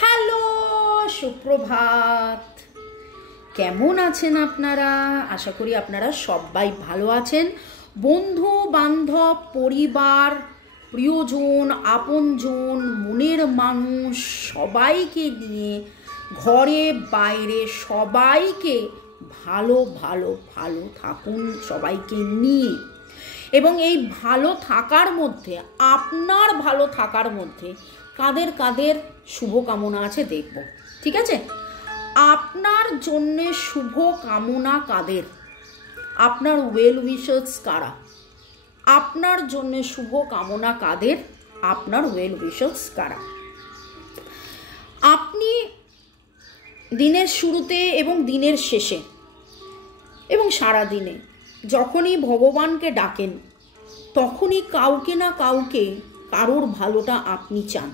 Hello, সুপ্রভাত। কেমন আছেন আপনারা? আশা করি আপনারা সবাই ভালো আছেন। বন্ধু বান্ধব, পরিবার, প্রিয়জন, আপনজন, মনের মানুষ সবাইকে নিয়ে ঘরে বাইরে সবাইকে ভালো ভালো ভালো থাকুন, সবাইকে নিয়ে। এবং এই ভালো থাকার মধ্যে, আপনার ভালো থাকার মধ্যে কাদের কাদের শুভকামনা আছে দেখব, ঠিক আছে? আপনার জন্যে শুভ কামনা কাদের? আপনার ওয়েল উইশার্স কারা? আপনার জন্যে শুভ কামনা কাদের? আপনার ওয়েল উইশার্স কারা? আপনি দিনের শুরুতে এবং দিনের শেষে এবং সারা দিনে যখনই ভগবানকে ডাকেন, তখনই কাউকে না কাউকে কারোর ভালোটা আপনি চান,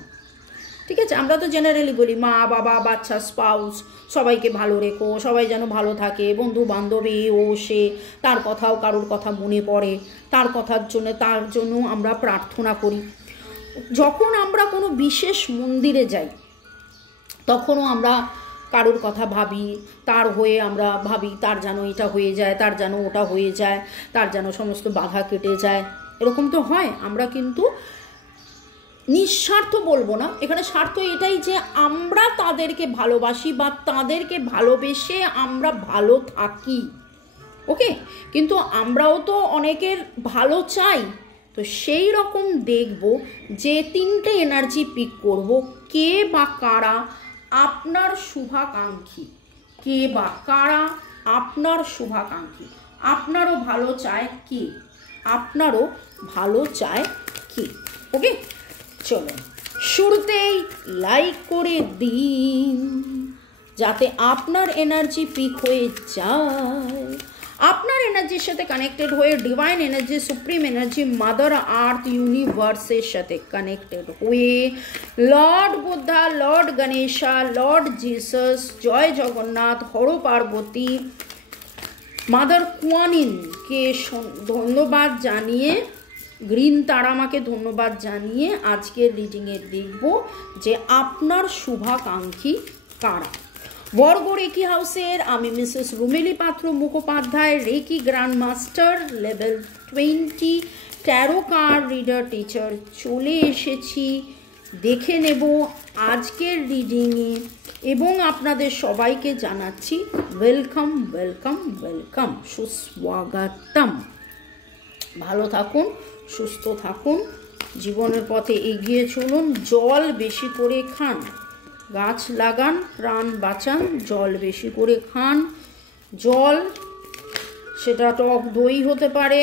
ঠিক আছে? আমরা তো জেনারেলি বলি মা বাবা বাচ্চা স্পাউস সবাইকে ভালো রেখো, সবাই যেন ভালো থাকে, বন্ধু বান্ধবী ও সে, তার কথাও কারোর কথা মনে পড়ে, তার কথার জন্য তার জন্য আমরা প্রার্থনা করি। যখন আমরা কোনো বিশেষ মন্দিরে যাই তখনও আমরা কারোর কথা ভাবি, তার হয়ে আমরা ভাবি তার যেন এটা হয়ে যায়, তার যেন ওটা হয়ে যায়, তার যেন সমস্ত বাধা কেটে যায়। এরকম তো হয়। আমরা কিন্তু নিঃস্বার্থ বলবো না, এখানে স্বার্থ এটাই যে আমরা তাদেরকে ভালোবাসি বা তাদেরকে ভালোবেসে আমরা ভালো থাকি, ওকে? কিন্তু আমরাও তো অনেকের ভালো চাই। তো সেই রকম দেখব যে তিনটে এনার্জি পিক করব। কে বা কারা আপনার শুভাকাঙ্ক্ষী? কে বা কারা আপনার শুভাকাঙ্ক্ষী? আপনারও ভালো চায় কি? আপনারও ভালো চায় কি? ওকে, চলুন শুরুতেই লাইক করে দিন যাতে আপনার এনার্জি পিক হয়ে যায়। আপনার এনার্জির সাথে কানেক্টেড হয়ে divine energy, supreme energy, mother earth, ইউনিভার্সের সাথে কানেক্টেড হয়ে lord Buddha, lord Ganesha, lord Jesus, জয় জগন্নাথ, হর পার্বতী, মাদার কুয়ানিনকে ধন্যবাদ জানিয়ে, গ্রিন তারামাকে ধন্যবাদ জানিয়ে আজকের রিডিংয়ে দেখব যে আপনার শুভাকাঙ্ক্ষী কারা। বর্গ রেকি হাউসের আমি Mrs Rumeli Patra Mukhopadhyay, reiki grand master level 20 tarot card reader teacher চলে এসেছি। দেখে নেব আজকের রিডিংয়ে এবং আপনাদের সবাইকে জানাচ্ছি ওয়েলকাম ওয়েলকাম ওয়েলকাম, সুস্বাগতম। ভালো থাকুন, সুস্থ থাকুন, জীবনের পথে এগিয়ে চলুন, জল বেশি করে খান, গাছ লাগান, প্রাণ বাঁচান, জল বেশি করে খান। জল সেটা টক দই হতে পারে,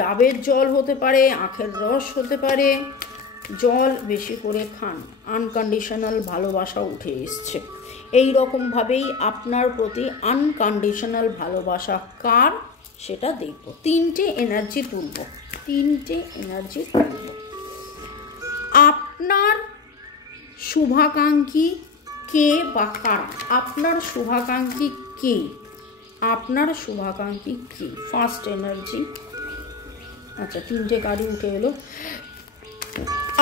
ডাবের জল হতে পারে, আখের রস হতে পারে, জল বেশি করে খান। আনকন্ডিশনাল ভালোবাসা উঠে এসছে। এই রকমভাবেই আপনার প্রতি আনকন্ডিশনাল ভালোবাসা কার সেটা দেখব। তিনটে এনার্জি তুলব, তিনটে এনার্জি তুলব। আপনার শুভাকাঙ্ক্ষী কে বা কারা? আপনার শুভাকাঙ্ক্ষী কে? আপনার শুভাকাঙ্ক্ষী কে? ফার্স্ট এনার্জি, আচ্ছা তিনটে কার্ডই উঠে এলো।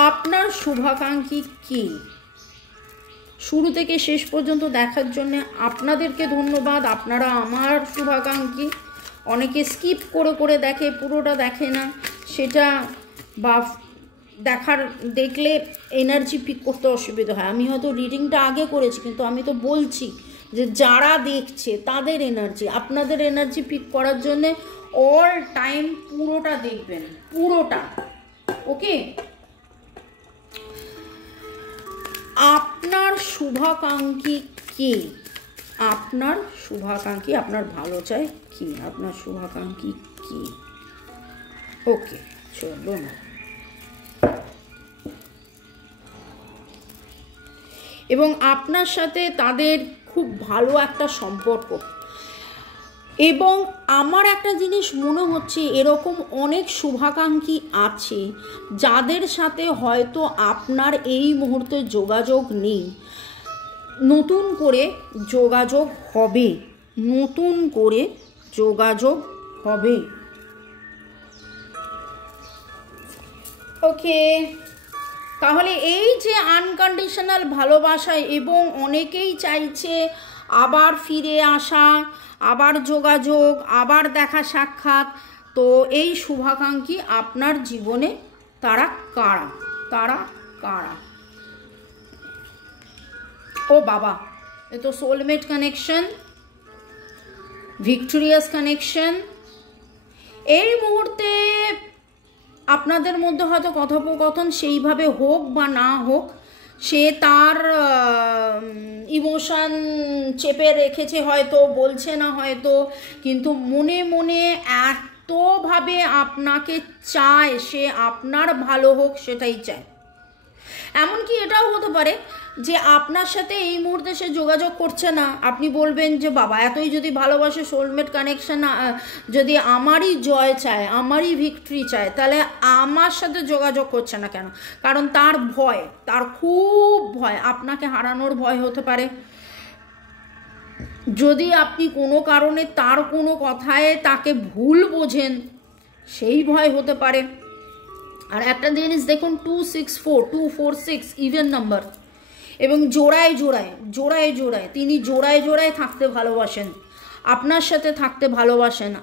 আপনার শুভাকাঙ্ক্ষী কে? শুরু থেকে শেষ পর্যন্ত দেখার জন্য আপনাদেরকে ধন্যবাদ। আপনারা আমার শুভাকাঙ্ক্ষী। অনেকে স্কিপ করে করে দেখে, পুরোটা দেখে না, সেটা বা দেখলে এনার্জি পিক করতে অসুবিধা হয়। আমি হয়তো রিডিংটা আগে করেছি, কিন্তু আমি তো বলছি যে যারা দেখছে তাদের এনার্জি, আপনাদের এনার্জি পিক করার জন্যে অল টাইম পুরোটা দেখবেন, পুরোটা, ওকে? আপনার শুভাকাঙ্ক্ষী কে? আপনার শুভাকাঙ্ক্ষী, আপনার ভালো চায় কি? আপনার শুভাকাঙ্ক্ষী কি? ওকে, চলুন। এবং আপনার সাথে তাদের খুব ভালো একটা সম্পর্ক। এবং আমার একটা জিনিস মনে হচ্ছে, এরকম অনেক শুভাকাঙ্ক্ষী আছে যাদের সাথে হয়তো আপনার এই মুহূর্তে যোগাযোগ নেই। নতুন করে যোগাযোগ হবে, নতুন করে যোগাযোগ হবে, ওকে? তাহলে এই যে আনকন্ডিশনাল ভালোবাসা, এবং অনেকেই চাইছে আবার ফিরে আসা, আবার যোগাযোগ, আবার দেখা সাক্ষাৎ, তো এই শুভাকাঙ্ক্ষী আপনার জীবনে তারা কারা? তারা কারা? ও বাবা, এ তো সোলমেট কানেকশন, ভিক্টোরিয়াস কানেকশন। এই মুহূর্তে আপনাদের মধ্যে হয়তো কথোপকথন সেইভাবে হোক বা না হোক, সে তার ইমোশন চেপে রেখেছে, হয়তো বলছে না হয়তো, কিন্তু মনে মনে এতভাবে আপনাকে চায়, সে আপনার ভালো হোক সেটাই চায়। এমনকি এটাও হতে পারে যে আপনার সাথে এই মুহূর্তে সে যোগাযোগ করছে না, আপনি বলবেন যে বাবা এতই যদি ভালোবাসে, সোলমেট কানেকশন যদি আমারই জয় চায়, আমারই ভিক্টরি চায়, তাহলে আমার সাথে যোগাযোগ করছে না কেন? কারণ তার ভয়, তার খুব ভয়, আপনাকে হারানোর ভয় হতে পারে। যদি আপনি কোনো কারণে তার কোনো কথায় তাকে ভুল বোঝেন, সেই ভয় হতে পারে। আর একটা জিনিস দেখুন, 264, 246 ইভেন নাম্বার, এবং জোড়ায় জোড়ায় জোড়ায় জোড়ায় তিনি জোড়ায় জোড়ায় থাকতে ভালোবাসেন, আপনার সাথে থাকতে ভালোবাসেন।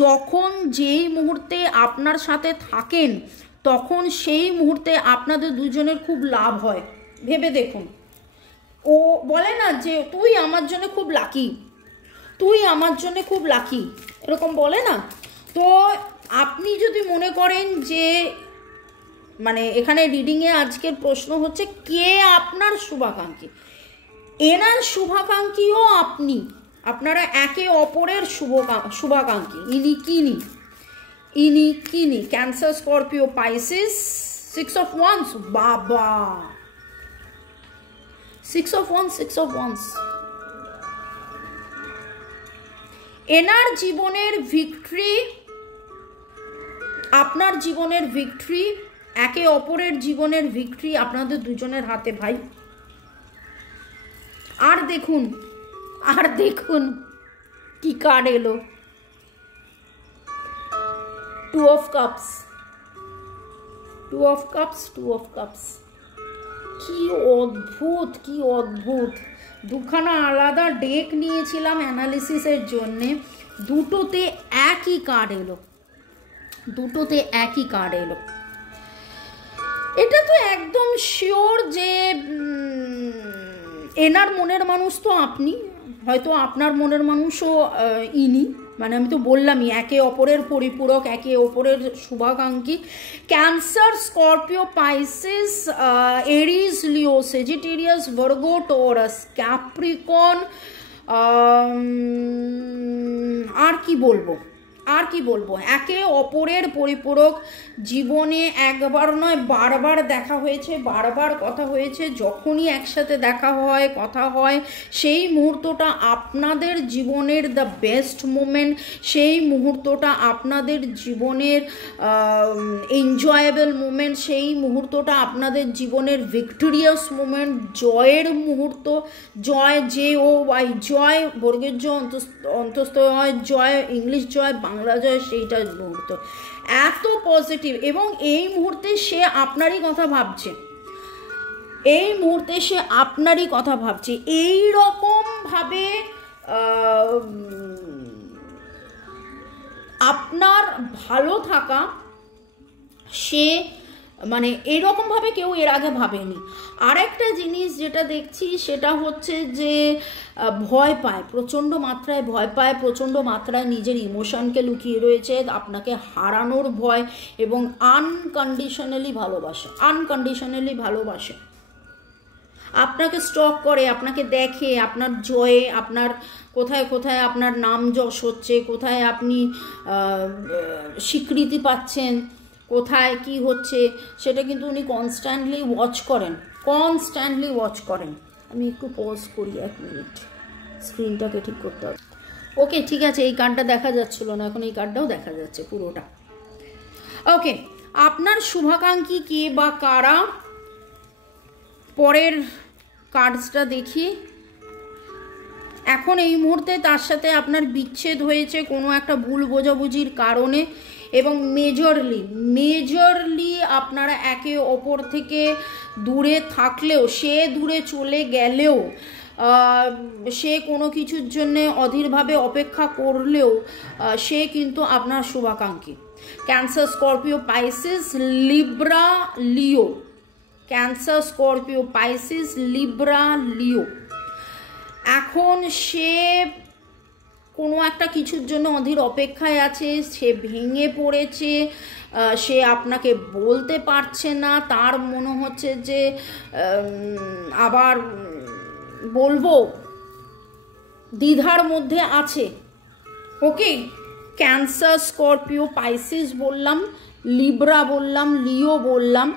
যখন যেই মুহূর্তে আপনার সাথে থাকেন, তখন সেই মুহূর্তে আপনাদের দুজনের খুব লাভ হয়। ভেবে দেখুন, ও বলে না যে তুই আমার জন্য খুব লাকি, তুই আমার জন্য খুব লাকি, এরকম বলে না? তো আপনি যদি মনে করেন যে, মানে এখানে রিডিংয়ে আজকের প্রশ্ন হচ্ছে কে আপনার শুভাকাঙ্ক্ষী, এনার শুভাকাঙ্ক্ষীও আপনি, আপনারা একে অপরের শুভাকাঙ্ক্ষী। ইনি কিনি cancer, Scorpio, Pisces, 6 of Wands, বাবা 6 of Wands, 6 of Wands। এনার জীবনের ভিক্টরি, আপনার জীবনের ভিক্টরি, একে অপরের জীবনের ভিক্টরি আপনাদের দুজনের হাতে ভাই। আর দেখুন কি কার্ড এলো, 2 of Cups, 2 of Cups, 2 of Cups। কি অদ্ভুত, কি অদ্ভুত! দুখানা আলাদা ডেক নিয়েছিলাম অ্যানালিসিসের জন্যে, দুটোতে একই কার্ড এলো, দুটোতে একই কার্ড এলো। এটা তো একদম শিওর যে এনার মনের মানুষ তো আপনি, হয়তো আপনার মনের মানুষও ইনি, মানে আমি তো বললামই একে অপরের পরিপূরক, একে অপরের শুভাকাঙ্ক্ষী। ক্যান্সার, স্করপিও, পাইসিস, এরিস, লিও, সেজিটেরিয়াস, ভার্গো, টরাস, ক্যাপ্রিকন, আর কি বলবো, একে অপরের পরিপূরক। জীবনে একবার নয় বারবার দেখা হয়েছে, বারবার কথা হয়েছে। যখনই একসাথে দেখা হয়, কথা হয়, সেই মুহূর্তটা আপনাদের জীবনের দ্য বেস্ট মোমেন্ট, সেই মুহূর্তটা আপনাদের জীবনের এনজয়েবল মোমেন্ট, সেই মুহূর্তটা আপনাদের জীবনের ভিক্টোরিয়াস মোমেন্ট, জয়ের মুহূর্ত। জয়, JOY, জয়, বর্গের জয়, অন্তস্থ হয়, জয়, ইংলিশ জয়, বাংলা জয়, সেইটার মুহূর্ত এত পজিটিভ। এবং এই মুহূর্তে সে আপনারই কথা ভাবছে, এই মুহূর্তে সে আপনারই কথা ভাবছে। এই রকম ভাবে আপনার ভালো থাকা সে, মানে এইরকমভাবে কেউ এর আগে ভাবেনি। আর একটা জিনিস যেটা দেখছি সেটা হচ্ছে যে ভয় পায়, প্রচণ্ড মাত্রায় ভয় পায়, প্রচণ্ড মাত্রায় নিজের ইমোশনকে লুকিয়ে রয়েছে, আপনাকে হারানোর ভয়, এবং আনকন্ডিশনালি ভালোবাসে, আপনাকে স্টক করে, আপনাকে দেখে, আপনার জয়ে, আপনার কোথায় কোথায় আপনার নাম যশ হচ্ছে, কোথায় আপনি স্বীকৃতি পাচ্ছেন, কোথায় কি হচ্ছে, সেটা কিন্তু উনি কনস্ট্যান্টলি ওয়াচ করেন। আমি একটু পজ করি 1 মিনিট, স্ক্রিনটাকে ঠিক করতে হবে। ওকে, ঠিক আছে, এই কার্ডটা দেখা যাচ্ছিল না, এখন এই কার্ডটাও দেখা যাচ্ছে পুরোটা। ওকে, আপনার শুভাকাঙ্ক্ষী কে বা কারা? পরের কার্ডসটা দেখি। এখন এই মুহূর্তে তার সাথে আপনার বিচ্ছেদ হয়েছে কোনো একটা ভুল বোঝাবুঝির কারণে, এবং মেজরলি আপনারা একে অপর থেকে দূরে থাকলেও, সে দূরে চলে গেলেও, সে কোনো কিছুর জন্যে অধীরভাবে অপেক্ষা করলেও সে কিন্তু আপনার শুভাকাঙ্ক্ষী। ক্যান্সার, স্করপিও, পাইসিস, লিব্রা, লিও। ক্যান্সার, স্করপিও, পাইসিস, লিব্রা, লিও। এখন সে কোনো একটা কিছুর জন্য অধীর অপেক্ষায় আছে, সে ভেঙে পড়েছে, সে আপনাকে বলতে পারছে না, তার মনে হচ্ছে যে আবার বলবো, দ্বিধার মধ্যে আছে। ওকে, ক্যান্সার, স্করপিও, পাইসিস বললাম, লিব্রা বললাম, লিও বললাম,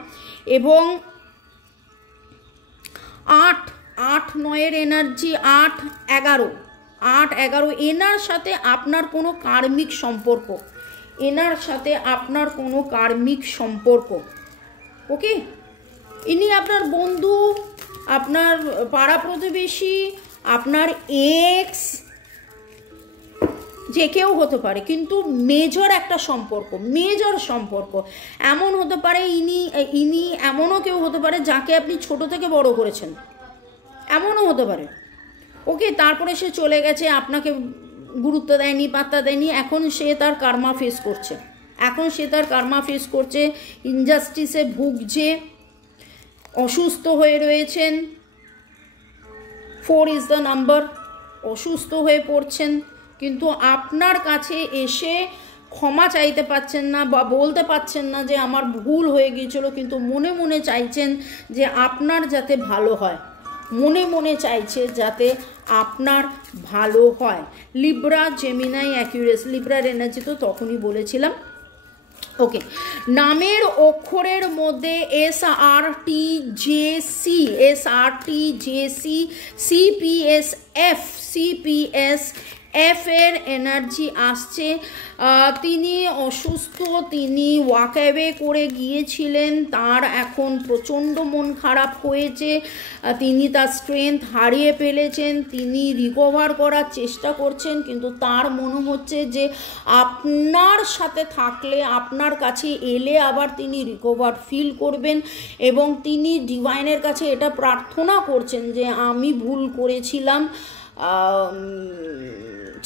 এবং 8-9-এর এনার্জি, 8-11 এনার সাথে আপনার কোনো কার্মিক সম্পর্ক, এনার সাথে আপনার কোনো কার্মিক সম্পর্ক। ওকে, ইনি আপনার বন্ধু, আপনার পাড়া প্রতিবেশী, আপনার এক্স, যে কেউ হতে পারে, কিন্তু মেজর একটা সম্পর্ক, মেজর সম্পর্ক। এমন হতে পারে ইনি এমনও কেউ হতে পারে যাকে আপনি ছোট থেকে বড় করেছেন, এমনও হতে পারে। ওকে, তারপরে সে চলে গেছে, আপনাকে গুরুত্ব দেয়নি, পাত্তা দেয়নি, এখন সে তার কার্মা ফেস করছে, ইনজাস্টিসে ভুগছে, অসুস্থ হয়ে রয়েছেন। 4 ইজ দ্য নাম্বার, অসুস্থ হয়ে পড়ছেন, কিন্তু আপনার কাছে এসে ক্ষমা চাইতে পারছেন না বা বলতে পারছেন না যে আমার ভুল হয়ে গিয়েছিল, কিন্তু মনে মনে চাইছেন যে আপনার যাতে ভালো হয়, মনে মনে চাইছে যাতে আপনার ভালো হয়। Libra, Gemini, Aquarius. লিব্রার এনার্জি তো তখনই বলেছিলাম। ওকে, নামের অক্ষরের মধ্যে SRTJC, CPS F এর এনার্জি আসছে। তিনি অসুস্থ, তিনি ওয়াকঅ্যাওয়ে করে গিয়েছিলেন, তার এখন প্রচণ্ড মন খারাপ হয়েছে, তিনি তার স্ট্রেংথ হারিয়ে ফেলেছেন, তিনি রিকভার করার চেষ্টা করছেন, কিন্তু তার মনে হচ্ছে যে আপনার সাথে থাকলে, আপনার কাছে এলে আবার তিনি রিকভার ফিল করবেন, এবং তিনি ডিভাইনের কাছে এটা প্রার্থনা করছেন যে আমি ভুল করেছিলাম,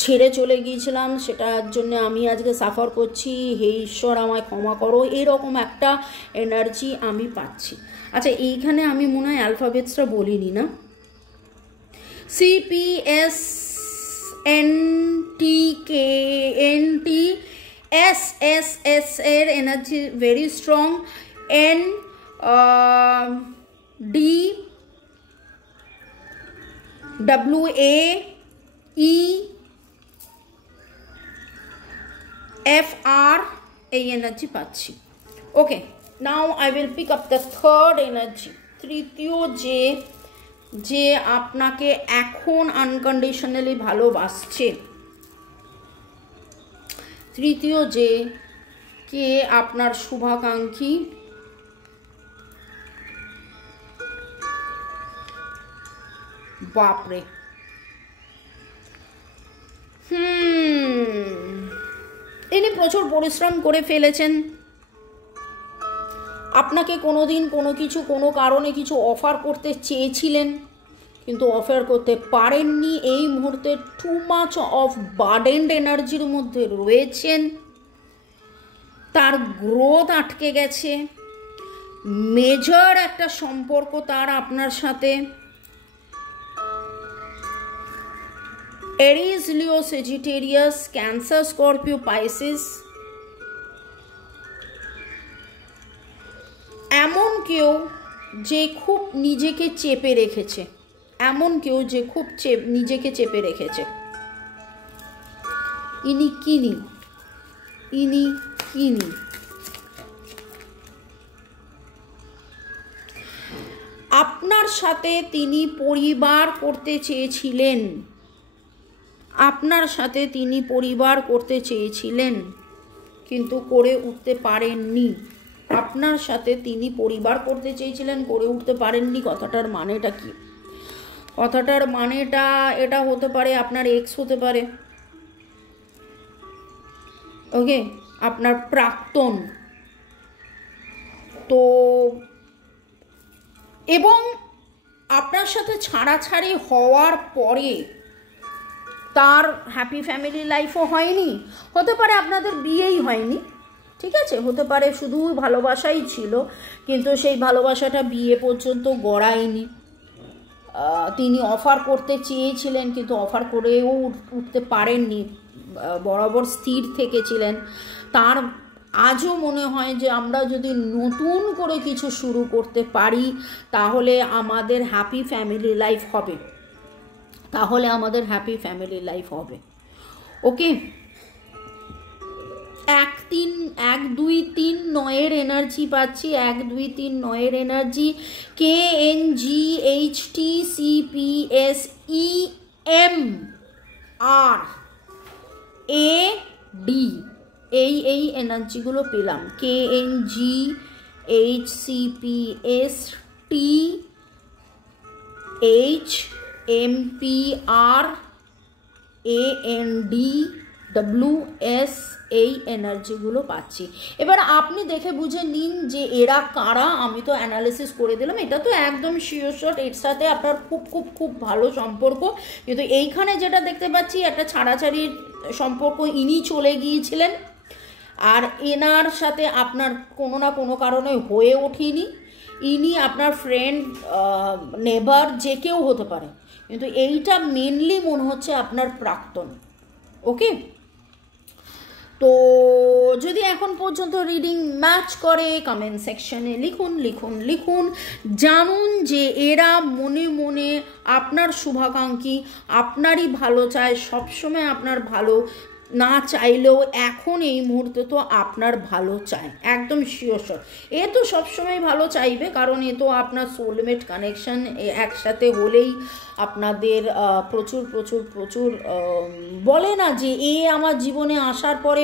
ছেড়ে চলে গিয়েছিলাম, সেটার জন্য আমি আজকে সাফার করছি, হে ঈশ্বর আমায় ক্ষমা করো, এরকম একটা এনার্জি আমি পাচ্ছি। আচ্ছা, এইখানে আমি মনে হয় অ্যালফাবেটসটা বলিনি না। CPS NTKNT SSS এর energy very strong. ND WAEFR এই এনার্জি পাচ্ছি। Okay, now I will pick up the third energy. তৃতীয় যে আপনাকে এখন আনকন্ডিশনালি ভালোবাসছে, তৃতীয় কে আপনার শুভাকাঙ্ক্ষী, বাপরে, তিনি প্রচুর পরিশ্রম করে ফেলেছেন, আপনাকে কোনোদিন কোনো কারণে কিছু অফার করতে চেয়েছিলেন, কিন্তু অফার করতে পারেননি। এই মুহূর্তে টু মাচ অফ বার্ডেন্ড এনার্জির মধ্যে রয়েছেন, তার গ্রোথ আটকে গেছে, মেজর একটা সম্পর্ক তার আপনার সাথে। এরিস, লিও, সেজিটেরিয়াস, ক্যান্সার, স্করপিও, পাইসিস। এমন কেউ যে খুব নিজেকে চেপে রেখেছে, নিজেকে চেপে রেখেছে। ইনি কিনি আপনার সাথে তিনি পরিবার করতে চেয়েছিলেন, কিন্তু করে উঠতে পারেননি। আপনার সাথে তিনি পরিবার করতে চেয়েছিলেন, করে উঠতে পারেননি। কথাটার মানেটা কি? কথাটার মানেটা এটা হতে পারে আপনার এক্স হতে পারে। ওকে, আপনার প্রাক্তন, তো এবং আপনার সাথে ছাড়াছাড়ি হওয়ার পরে তার হ্যাপি ফ্যামিলি লাইফও হয়নি, হতে পারে আপনাদের বিয়েই হয়নি, ঠিক আছে, হতে পারে শুধু ভালোবাসাই ছিল, কিন্তু সেই ভালোবাসাটা বিয়ে পর্যন্ত গড়ায়নি। তিনি অফার করতে চেয়েছিলেন কিন্তু অফার করেও উঠতে পারেননি, বরাবর স্থির থেকেছিলেন। তার আজও মনে হয় যে আমরা যদি নতুন করে কিছু শুরু করতে পারি তাহলে আমাদের হ্যাপি ফ্যামিলি লাইফ হবে, তাহলে আমাদের হ্যাপি ফ্যামিলি লাইফ হবে। ওকে, 1 2 3 9 এনার্জি পাচ্ছি, 1 2 3 9 এনার্জি, KNGHTCPSEMRAD, এই এনার্জিগুলো পেলাম, KNGHCPSTHMPRANDWS, এই এনার্জিগুলো পাচ্ছি। এবার আপনি দেখে বুঝে নিন যে এরা কারা। আমি তো অ্যানালিসিস করে দিলাম, এটা তো একদম শিওর শট, এর সাথে আপনার খুব খুব খুব ভালো সম্পর্ক, কিন্তু এইখানে যেটা দেখতে পাচ্ছি একটা ছাড়াছাড়ির সম্পর্ক, ইনি চলে গিয়েছিলেন আর এনার সাথে আপনার কোনো না কোনো কারণে হয়ে ওঠেনি। ইনি আপনার ফ্রেন্ড, নেবার, যে কেউ হতে পারে, কিন্তু এইটা মেনলি মনে হচ্ছে আপনার প্রাক্তন। ওকে, তো যদি এখন পর্যন্ত রিডিং ম্যাচ করে কমেন্ট সেকশনে লিখুন লিখুন লিখুন। জানুন যে এরা মনে মনে আপনার শুভাকাঙ্ক্ষী, আপনারই ভালো চায়, সবসময় আপনার ভালো না চাইলেও এখন এই মুহূর্তে তো আপনার ভালো চায়, একদম শিওর শট। এ তো সবসময় ভালো চাইবে, কারণ এ তো আপনার সোলমেট কানেকশন, একসাথে হলেই আপনাদের প্রচুর প্রচুর প্রচুর বলে না যে এ আমার জীবনে আসার পরে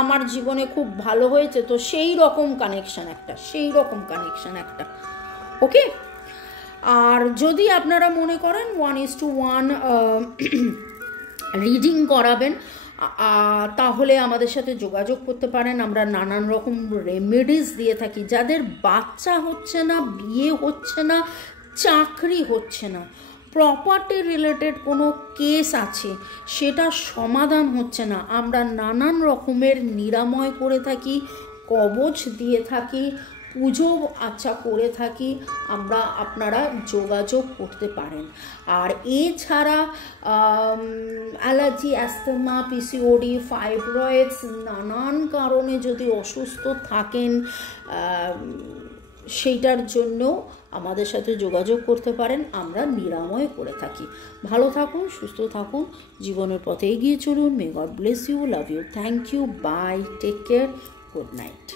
আমার জীবনে খুব ভালো হয়েছে, তো সেই রকম কানেকশন একটা, সেই রকম কানেকশন একটা। ওকে, আর যদি আপনারা মনে করেন 1:1 রিডিং করাবেন তাহলে আমাদের সাথে যোগাযোগ করতে পারেন। আমরা নানান রকম রেমেডিস দিয়ে থাকি। যাদের বাচ্চা হচ্ছে না, বিয়ে হচ্ছে না, চাকরি হচ্ছে না, প্রপার্টি রিলেটেড কোনো কেস আছে সেটা সমাধান হচ্ছে না, আমরা নানান রকমের নিরাময় করে থাকি, কবচ দিয়ে থাকি, পুজো আচ্ছা করে থাকি, আপনারা যোগাযোগ করতে পারেন। আর এছাড়া অ্যালার্জি, অ্যাস্তমা, পিসিওডি, ফাইব্রয়েডস, নানান কারণে যদি অসুস্থ থাকেন সেইটার জন্য আমাদের সাথে যোগাযোগ করতে পারেন, আমরা নিরাময় করে থাকি। ভালো থাকুন, সুস্থ থাকুন, জীবনের পথে এগিয়ে চলুন। May God bless you, love you, thank you, bye, take care, good night.